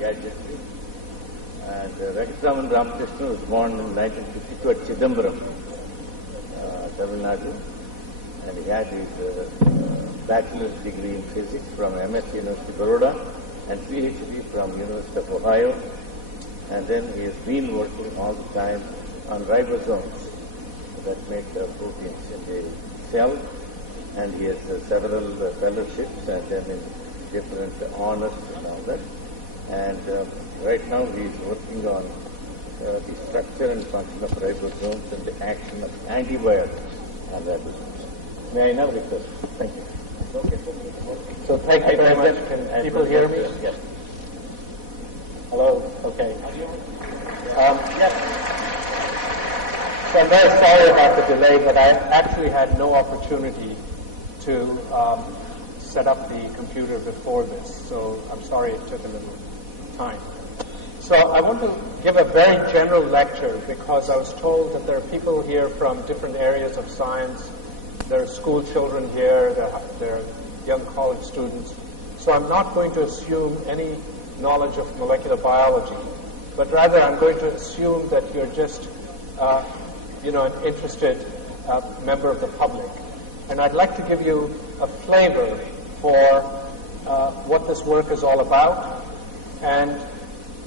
gadgetry. And Venkataraman Ramakrishna was born in 1952 at Chidambaram, Tamil Nadu, and he had his bachelor's degree in physics from MS University Baroda and PhD from University of Ohio. And then he has been working all the time on ribosomes that make proteins in the cell, and he has several fellowships and then in different honors and all that. And right now he is working on the structure and function of ribosomes and the action of antibiotics on ribosomes. May I now request? Thank you. Okay. So thank you very much. Can people hear me? Yes. Hello? Okay. Yes. So I'm very sorry about the delay, but I actually had no opportunity to set up the computer before this, so I'm sorry it took a little time. So I want to give a very general lecture because I was told that there are people here from different areas of science. There are school children here, there are young college students. So I'm not going to assume any knowledge of molecular biology, but rather I'm going to assume that you're just, an interested member of the public. And I'd like to give you a flavor for what this work is all about. And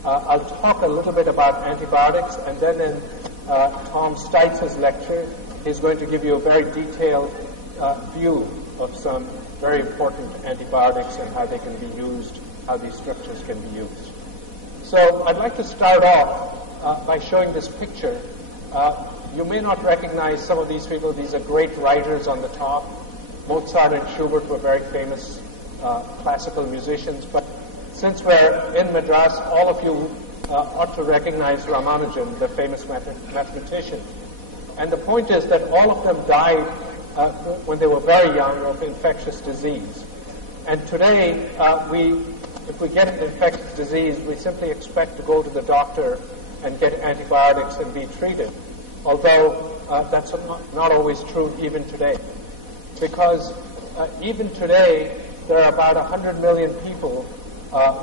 I'll talk a little bit about antibiotics, and then in Tom Steitz's lecture, he's going to give you a very detailed view of some very important antibiotics and how they can be used, how these structures can be used. So I'd like to start off by showing this picture. You may not recognize some of these people. These are great writers on the top. Mozart and Schubert were very famous classical musicians, but since we're in Madras, all of you ought to recognize Ramanujan, the famous mathematician. And the point is that all of them died when they were very young of infectious disease. And today, if we get an infectious disease, we simply expect to go to the doctor and get antibiotics and be treated. Although that's not always true even today. Because even today, there are about 100 million people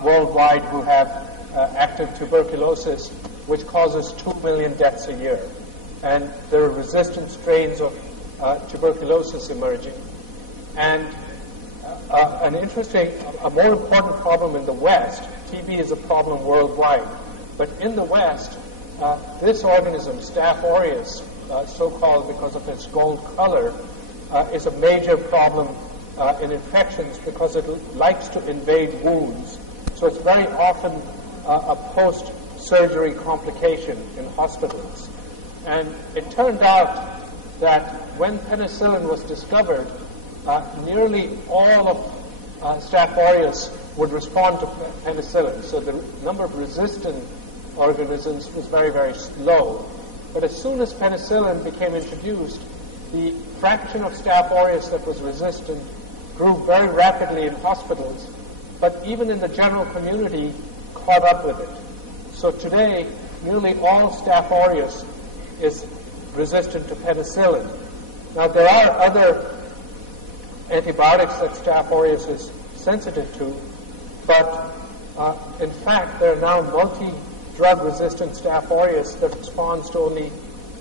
worldwide who have active tuberculosis, which causes 2 million deaths a year. And there are resistant strains of tuberculosis emerging. And a more important problem in the West, TB is a problem worldwide, but in the West, this organism, Staph aureus, so-called because of its gold color, is a major problem in infections because it likes to invade wounds. So it's very often a post-surgery complication in hospitals. And it turned out that when penicillin was discovered, nearly all of Staph aureus would respond to penicillin. So the number of resistant organisms was very, very low. But as soon as penicillin became introduced, the fraction of Staph aureus that was resistant grew very rapidly in hospitals, but even in the general community caught up with it. So today, nearly all Staph aureus is resistant to penicillin. Now, there are other antibiotics that Staph aureus is sensitive to, but in fact, there are now multi-drug-resistant Staph aureus that responds to only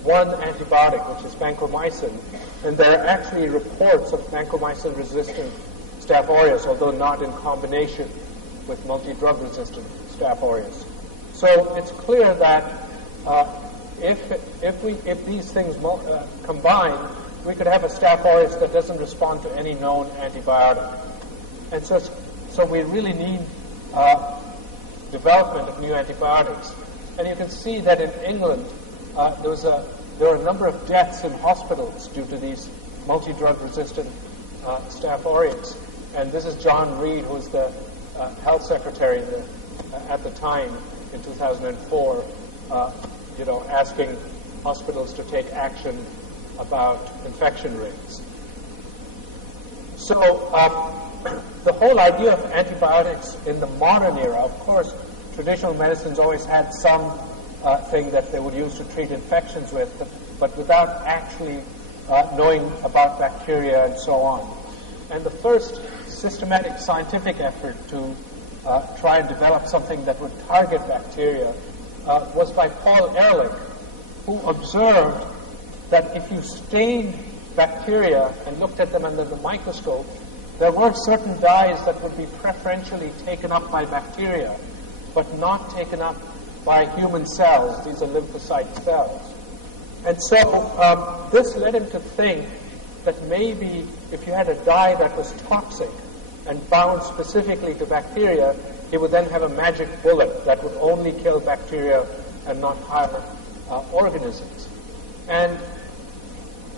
one antibiotic, which is vancomycin, and there are actually reports of vancomycin-resistant Staph aureus, although not in combination with multi-drug-resistant Staph aureus. So it's clear that if these things combine, we could have a Staph aureus that doesn't respond to any known antibiotic. And so we really need development of new antibiotics. And you can see that in England, there are a number of deaths in hospitals due to these multi-drug-resistant Staph aureus. And this is John Reed, who was the health secretary at the time in 2004, asking hospitals to take action about infection rates. So the whole idea of antibiotics in the modern era, of course, traditional medicine's always had some thing that they would use to treat infections with, but without actually knowing about bacteria and so on. And the first systematic scientific effort to try and develop something that would target bacteria was by Paul Ehrlich, who observed that if you stained bacteria and looked at them under the microscope, there were certain dyes that would be preferentially taken up by bacteria, but not taken up by human cells. These are lymphocyte cells. And so this led him to think that maybe if you had a dye that was toxic and bound specifically to bacteria, it would then have a magic bullet that would only kill bacteria and not harm organisms. And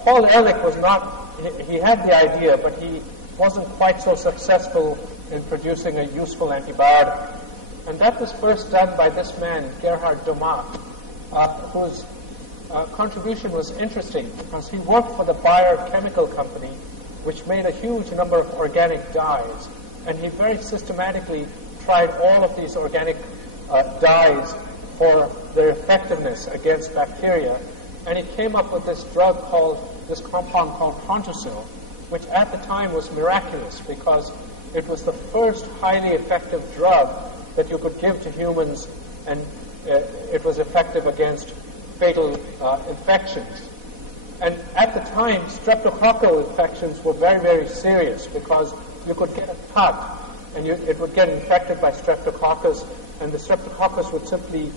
Paul Ehrlich was not, he had the idea, but he wasn't quite so successful in producing a useful antibiotic. And that was first done by this man, Gerhard Domat, whose contribution was interesting because he worked for the Bayer Chemical Company, which made a huge number of organic dyes. And he very systematically tried all of these organic dyes for their effectiveness against bacteria. And he came up with this compound called Prontosil, which at the time was miraculous because it was the first highly effective drug that you could give to humans, and it was effective against fatal infections. And at the time, streptococcal infections were very, very serious because you could get a cut and it would get infected by streptococcus, and the streptococcus would simply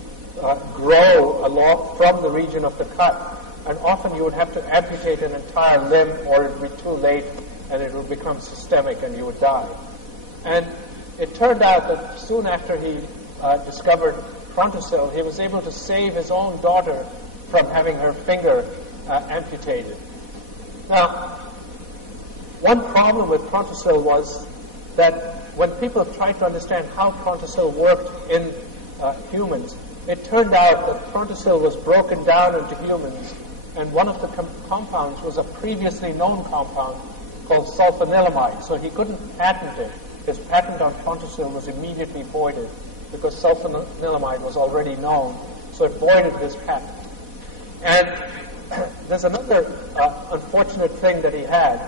grow along from the region of the cut. And often you would have to amputate an entire limb, or it would be too late and it would become systemic and you would die. And it turned out that soon after he discovered Prontosil, he was able to save his own daughter from having her finger amputated. Now, one problem with Prontosil was that when people tried to understand how Prontosil worked in humans, it turned out that Prontosil was broken down into humans, and one of the compounds was a previously known compound called sulfanilamide, so he couldn't patent it. His patent on Prontosil was immediately voided because sulfanilamide was already known, so it voided his patent. And there's another unfortunate thing that he had,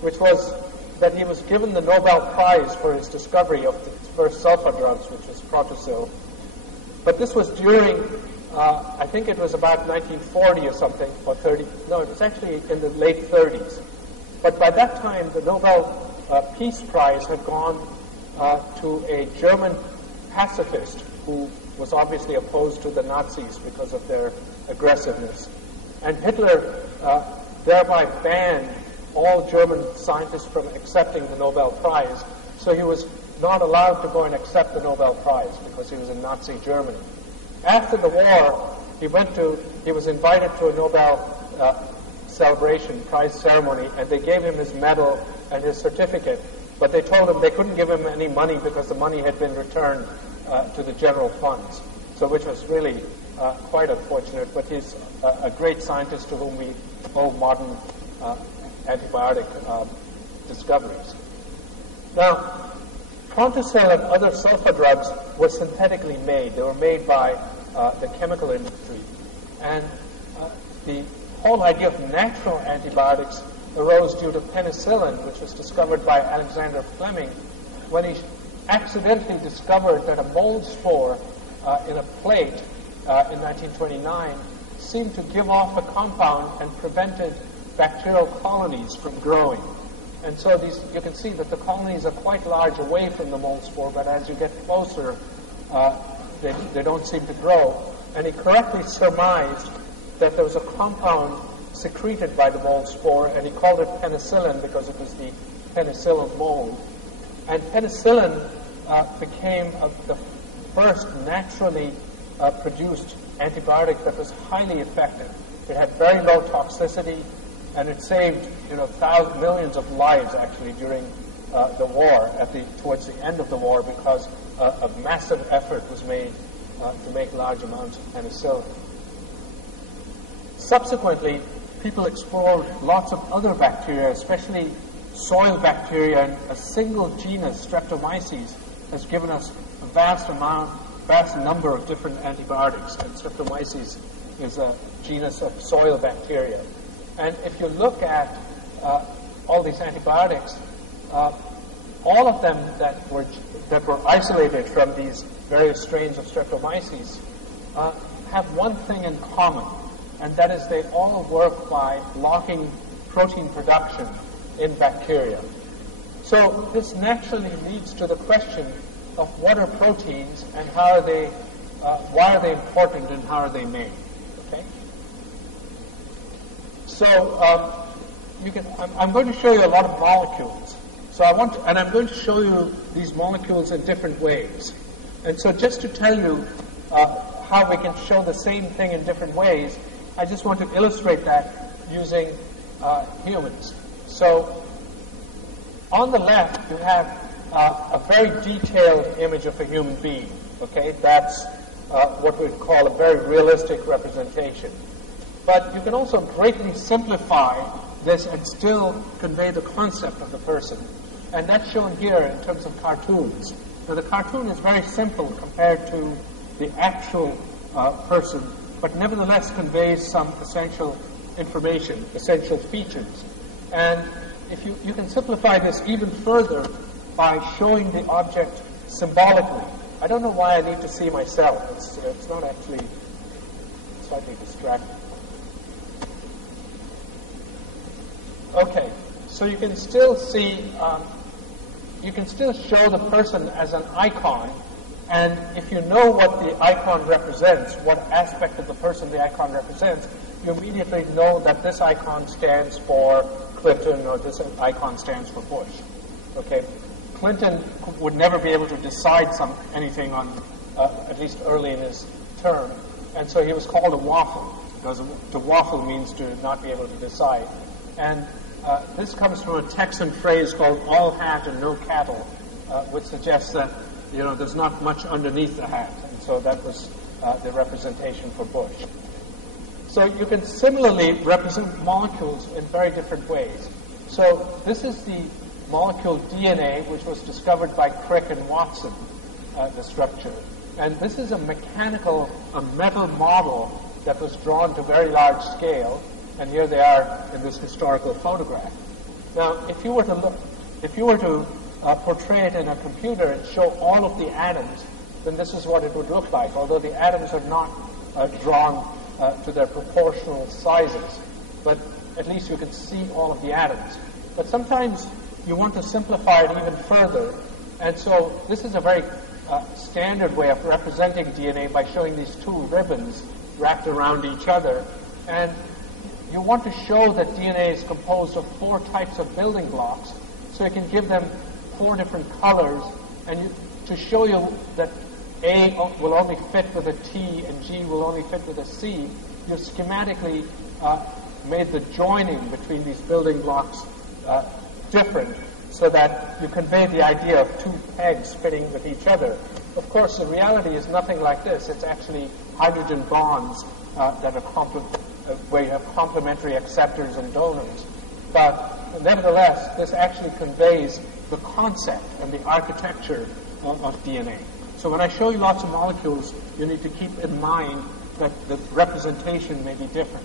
which was that he was given the Nobel Prize for his discovery of the first sulfa drugs, which was Prontosil. But this was during, I think it was about 1940 or something, or 30. No, it was actually in the late 30s. But by that time, the Nobel Peace Prize had gone to a German pacifist who was obviously opposed to the Nazis because of their aggressiveness. And Hitler thereby banned all German scientists from accepting the Nobel Prize, so he was not allowed to go and accept the Nobel Prize because he was in Nazi Germany. After the war, he was invited to a Nobel celebration, prize ceremony, and they gave him his medal and his certificate, but they told him they couldn't give him any money because the money had been returned to the general funds, so which was really quite unfortunate, but he's a great scientist to whom we owe modern antibiotic discoveries. Now, Prontosil and other sulfa drugs were synthetically made. They were made by the chemical industry. And the whole idea of natural antibiotics arose due to penicillin, which was discovered by Alexander Fleming, when he accidentally discovered that a mold spore in a plate in 1929 seemed to give off a compound and prevented bacterial colonies from growing. And so you can see that the colonies are quite large away from the mold spore, but as you get closer, they don't seem to grow. And he correctly surmised that there was a compound secreted by the mold spore, and he called it penicillin because it was the penicillin mold. And penicillin became the first naturally produced antibiotic that was highly effective. It had very low toxicity, and it saved millions of lives actually during the war, towards the end of the war, because a massive effort was made to make large amounts of penicillin. Subsequently, people explored lots of other bacteria, especially soil bacteria, and a single genus, Streptomyces, has given us a vast number of different antibiotics, and Streptomyces is a genus of soil bacteria. And if you look at all these antibiotics, all of them that were isolated from these various strains of Streptomyces have one thing in common, and that is they all work by blocking protein production in bacteria. So this naturally leads to the question of what are proteins and how are they, why are they important and how are they made? Okay. So I'm going to show you a lot of molecules. So and I'm going to show you these molecules in different ways. And so just to tell you how we can show the same thing in different ways, I just want to illustrate that using humans. So on the left, you have a very detailed image of a human being. Okay, that's what we'd call a very realistic representation. But you can also greatly simplify this and still convey the concept of the person. And that's shown here in terms of cartoons. Now, the cartoon is very simple compared to the actual person, but nevertheless conveys some essential information, essential features. And if you can simplify this even further by showing the object symbolically. I don't know why I need to see myself. It's not actually slightly distracting. Okay, so you can still see, you can still show the person as an icon, and if you know what the icon represents, what aspect of the person the icon represents, you immediately know that this icon stands for Clinton or this icon stands for Bush. Okay, Clinton would never be able to decide anything on, at least early in his term, and so he was called a waffle, because to waffle means to not be able to decide. And this comes from a Texan phrase called all hat and no cattle, which suggests that, there's not much underneath the hat. And so that was the representation for Bush. So you can similarly represent molecules in very different ways. So this is the molecule DNA, which was discovered by Crick and Watson, the structure. And this is a metal model that was drawn to very large scale. And here they are in this historical photograph. Now, if you were to portray it in a computer and show all of the atoms, then this is what it would look like, although the atoms are not drawn to their proportional sizes. But at least you can see all of the atoms. But sometimes you want to simplify it even further, and so this is a very standard way of representing DNA by showing these two ribbons wrapped around each other. And you want to show that DNA is composed of 4 types of building blocks, so you can give them 4 different colors, and to show you that A will only fit with a T and G will only fit with a C, you schematically made the joining between these building blocks different, so that you convey the idea of 2 pegs fitting with each other. Of course, the reality is nothing like this. It's actually hydrogen bonds that are where you have complementary acceptors and donors. But nevertheless, this actually conveys the concept and the architecture of DNA. So when I show you lots of molecules, you need to keep in mind that the representation may be different.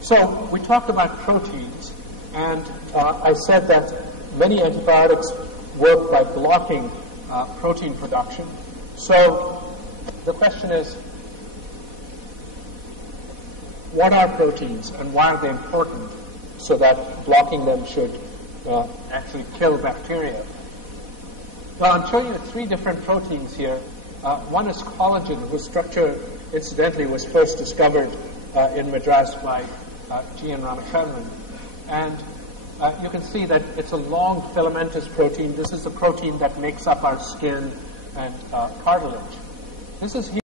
So we talked about proteins, and I said that many antibiotics work by blocking protein production. So the question is, what are proteins and why are they important so that blocking them should actually kill bacteria? Well, I'm showing you 3 different proteins here. One is collagen, whose structure, incidentally, was first discovered in Madras by G.N. Ramachandran. And you can see that it's a long filamentous protein. This is the protein that makes up our skin and cartilage. This is